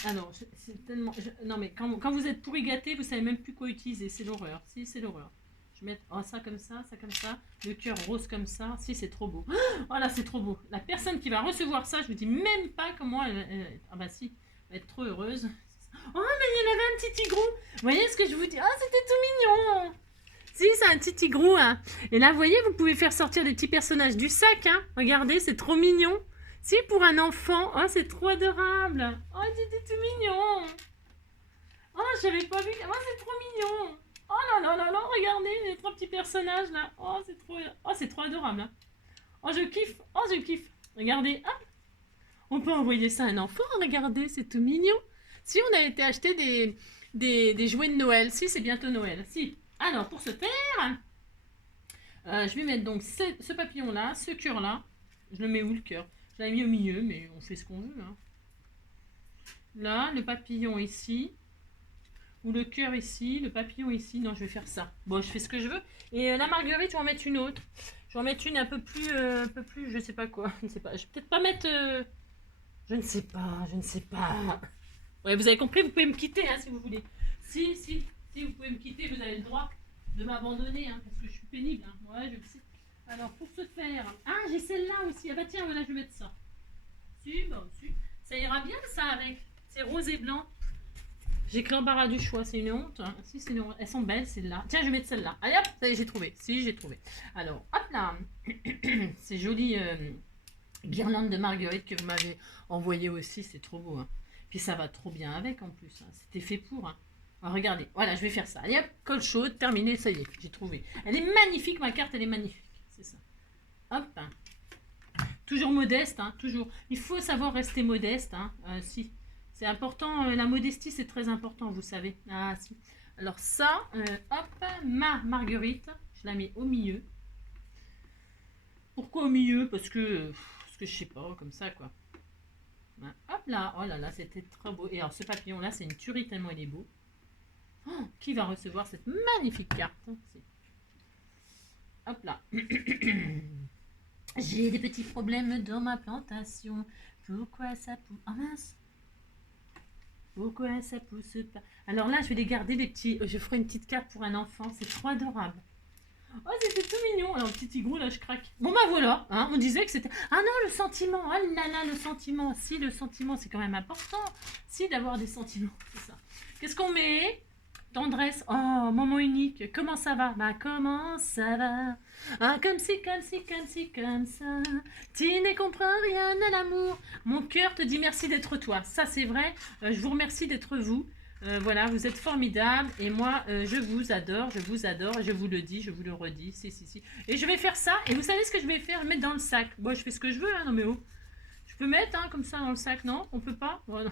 Alors, c'est tellement... Non, mais quand vous êtes pourri gâté, vous savez même plus quoi utiliser. C'est l'horreur. Si, c'est l'horreur. Je vais mettre ça comme ça comme ça. Le cœur rose comme ça. Si, c'est trop beau. Oh là, c'est trop beau. La personne qui va recevoir ça, je vous dis même pas comment ah bah si, elle va être trop heureuse. Oh, mais il y en avait un petit tigrou. Vous voyez ce que je vous dis? Oh, c'était tout mignon. Si, c'est un petit tigrou. Hein. Et là, vous voyez, vous pouvez faire sortir des petits personnages du sac. Hein. Regardez, c'est trop mignon. Si, pour un enfant. Oh, c'est trop adorable. Oh, c'était tout mignon. Oh, j'avais pas vu. Oh, c'est trop mignon. Oh là là là là, regardez les trois petits personnages là. Oh, c'est trop adorable. Hein. Oh, je kiffe. Oh, je kiffe. Regardez. Ah, on peut envoyer ça à un enfant. Regardez, c'est tout mignon. Si, on a été acheter des jouets de Noël. Si, c'est bientôt Noël. Si. Alors, pour ce faire, je vais mettre donc ce papillon là, ce cœur là. Je le mets où le cœur? Je l'avais mis au milieu, mais on fait ce qu'on veut. Hein. Là, le papillon ici. Ou le cœur ici, le papillon ici. Non, je vais faire ça. Bon, je fais ce que je veux. Et la marguerite, je vais en mettre une autre. Je vais en mettre une un peu plus, je sais pas quoi. Je ne sais pas. Je vais peut-être pas mettre... je ne sais pas, je ne sais pas. Ouais, vous avez compris, vous pouvez me quitter hein, si vous voulez. Si, vous pouvez me quitter, vous avez le droit de m'abandonner, hein, parce que je suis pénible. Hein. Ouais, je le sais. Alors, pour ce faire... Ah, j'ai celle-là aussi. Ah bah tiens, voilà, je vais mettre ça. Si, bah, si. Ça ira bien, ça, avec. C'est rose et blanc. J'ai que l'embarras du choix, c'est une honte. Hein. Si, c'est une honte. Elles sont belles, celles-là. Tiens, je vais mettre celle-là. Allez, hop, ça y est, j'ai trouvé. Si, j'ai trouvé. Alors, hop là. C'est joli guirlande de marguerite que vous m'avez envoyé aussi. C'est trop beau. Hein. Puis ça va trop bien avec en plus. Hein. C'était fait pour. Hein. Alors, regardez. Voilà, je vais faire ça. Allez, hop, colle chaude, terminé, ça y est, j'ai trouvé. Elle est magnifique, ma carte, elle est magnifique. C'est ça. Hop. Hein. Toujours modeste, hein, toujours. Il faut savoir rester modeste. Hein. Si. C'est important, la modestie c'est très important, vous savez. Ah si. Alors ça, hop, ma marguerite, je la mets au milieu. Pourquoi au milieu? Parce que je sais pas, comme ça quoi. Hop là, oh là là, c'était très beau. Et alors ce papillon là, c'est une tuerie tellement il est beau. Oh, qui va recevoir cette magnifique carte? Hop là. J'ai des petits problèmes dans ma plantation. Pourquoi ça pousse? Oh mince. Pourquoi ça pousse pas? Alors là, je vais les garder, les petits. Je ferai une petite carte pour un enfant. C'est trop adorable. Oh, c'était tout mignon. Alors, le petit tigrou, là, je craque. Bon, bah voilà. Hein, on disait que c'était... Ah non, le sentiment. Oh là là, le sentiment. Si, le sentiment, c'est quand même important. Si, d'avoir des sentiments. C'est ça. Qu'est-ce qu'on met? Tendresse. Oh, moment unique. Comment ça va? Bah, comment ça va? Ah, comme si, comme si, comme si, comme ça. Tu ne comprends rien à l'amour. Mon cœur te dit merci d'être toi. Ça, c'est vrai. Je vous remercie d'être vous. Voilà, vous êtes formidables. Et moi, je vous adore. Et je vous le dis, je vous le redis. Si. Et je vais faire ça. Et vous savez ce que je vais faire? Je vais mettre dans le sac. Bon, je fais ce que je veux. Hein, non, mais oh. Je peux mettre comme ça dans le sac, non? On peut pas? Oh, non.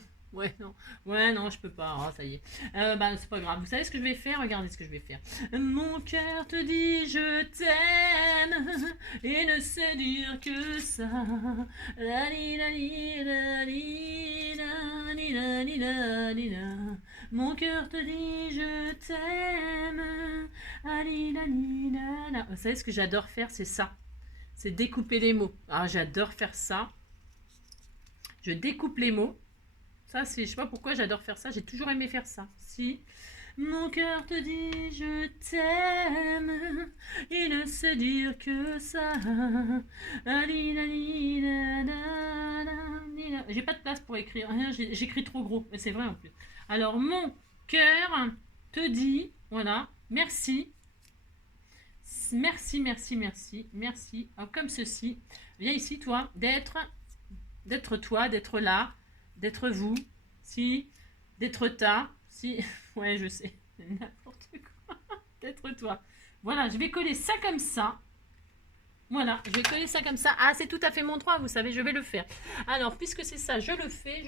Ouais, non, je peux pas. Oh, ça y est. Bah, c'est pas grave. Vous savez ce que je vais faire? Regardez ce que je vais faire. Mon cœur te dit je t'aime et ne sait dire que ça. La li la li la li la li la li la li la. Mon cœur te dit je t'aime. Ali la li la la. Vous savez ce que j'adore faire? C'est ça. C'est découper les mots. Ah, j'adore faire ça. Je découpe les mots. Ça, c'est, je sais pas pourquoi j'adore faire ça. J'ai toujours aimé faire ça. Si. Mon cœur te dit je t'aime. Il ne sait dire que ça. J'ai pas de place pour écrire. J'écris trop gros. Mais c'est vrai en plus. Alors, mon cœur te dit, voilà, merci. Merci. Alors, comme ceci. Viens ici, toi, d'être toi, d'être là. D'être vous, si, d'être ta, si, ouais, je sais, n'importe quoi, d'être toi. Voilà, je vais coller ça comme ça. Voilà, je vais coller ça comme ça. Ah, c'est tout à fait mon droit, vous savez, je vais le faire. Alors, puisque c'est ça, je le fais.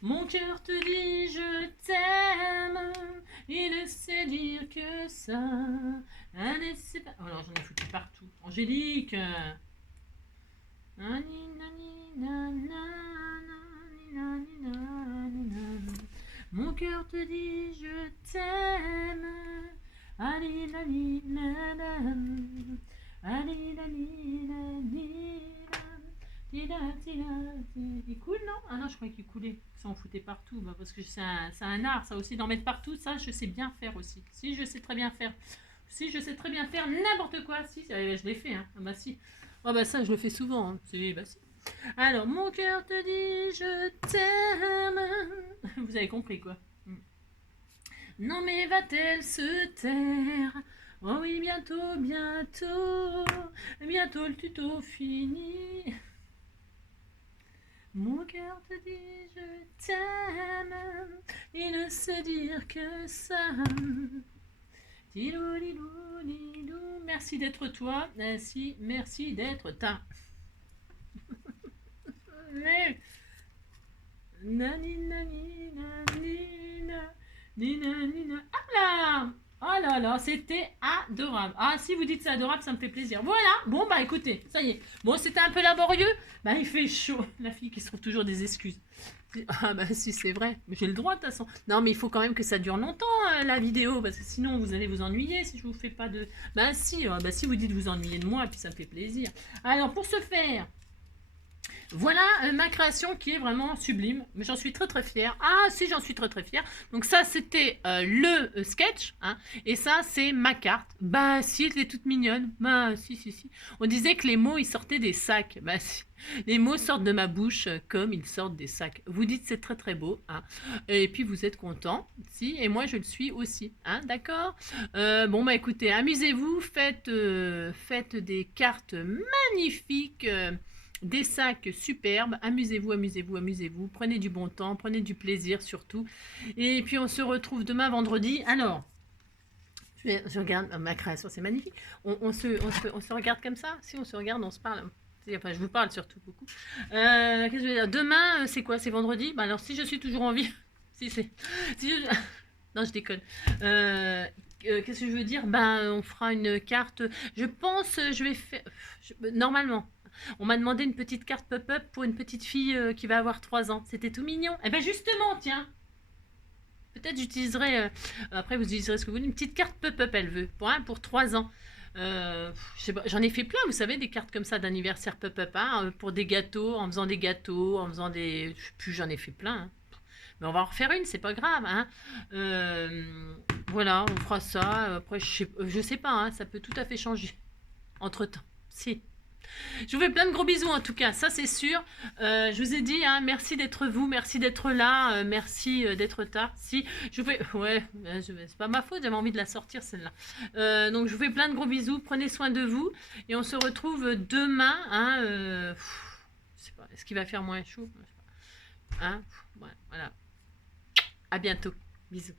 Mon cœur te dit je t'aime, il ne sait dire que ça. Oh non, j'en ai foutu partout. Angélique. Mon cœur te dit je t'aime. Il coule, non? Ah non, je croyais qu'il coulait. Ça en foutait partout. Bah, parce que c'est un art, ça aussi, d'en mettre partout. Ça, je sais bien faire aussi. Si, je sais très bien faire. Si, je sais très bien faire n'importe quoi. Si, je l'ai fait, hein. Ah bah si. Ah bah ça, je le fais souvent. Hein. Bah si. Alors, mon cœur te dit je t'aime. Vous avez compris quoi. Non mais va-t-elle se taire? Oh oui, bientôt, bientôt. Bientôt le tuto fini. Mon cœur te dit je t'aime. Il ne sait dire que ça. Dilou, dilou, dilou. Merci d'être toi. Merci d'être ta. Mais... Nani, nani, nani, nani, nani. Ah là! Oh là là, c'était adorable. Ah, si vous dites c'est adorable, ça me fait plaisir. Voilà. Bon, bah écoutez, ça y est. Bon, c'était un peu laborieux. Bah, il fait chaud. La fille qui se trouve toujours des excuses. Ah bah si, c'est vrai. Mais j'ai le droit de toute façon. Non, mais il faut quand même que ça dure longtemps, la vidéo. Parce que sinon, vous allez vous ennuyer si je vous fais pas de... Bah si, vous dites vous ennuyer de moi, puis ça me fait plaisir. Alors, pour ce faire... Voilà ma création qui est vraiment sublime, mais j'en suis très très fière. Ah si, j'en suis très très fière. Donc ça c'était le sketch, hein, et ça c'est ma carte. Bah si, elle est toute mignonne. Bah si. On disait que les mots ils sortaient des sacs. Bah si. Les mots sortent de ma bouche comme ils sortent des sacs. Vous dites c'est très très beau, hein, et puis vous êtes content, si, et moi je le suis aussi, hein, d'accord. Bon bah écoutez, amusez-vous, faites des cartes magnifiques. Des sacs superbes, amusez-vous, prenez du bon temps, prenez du plaisir surtout. Et puis on se retrouve demain vendredi. Alors, je regarde ma création, c'est magnifique. On se regarde comme ça. Si on se regarde, on se parle. Enfin, je vous parle surtout beaucoup. Qu'est-ce que je veux dire? Demain, c'est quoi? C'est vendredi? Bah alors, si je suis toujours en vie, non, je déconne. Qu'est-ce que je veux dire? Ben, on fera une carte. Je pense, je vais faire. Normalement, on m'a demandé une petite carte pop-up pour une petite fille qui va avoir 3 ans. C'était tout mignon. Eh ben justement, tiens. Peut-être j'utiliserai. Après, vous utiliserez ce que vous voulez. Une petite carte pop-up, elle veut. Pour 3 ans. Je sais pas, j'en ai fait plein, vous savez, des cartes comme ça d'anniversaire pop-up, hein, pour des gâteaux, en faisant des gâteaux, en faisant des. Je sais plus, j'en ai fait plein. Hein. Mais on va en refaire une, c'est pas grave. Hein. Voilà, on fera ça. Après, je sais pas, hein, ça peut tout à fait changer entre temps. Si. Je vous fais plein de gros bisous en tout cas, ça c'est sûr. Je vous ai dit, hein, merci d'être vous, merci d'être là, merci d'être tard. Si, je vous fais... Ouais, c'est pas ma faute, j'avais envie de la sortir celle-là. Donc je vous fais plein de gros bisous, prenez soin de vous. Et on se retrouve demain. Hein, je sais pas, est-ce qu'il va faire moins chaud? Hein, ouais, voilà. À bientôt, bisous.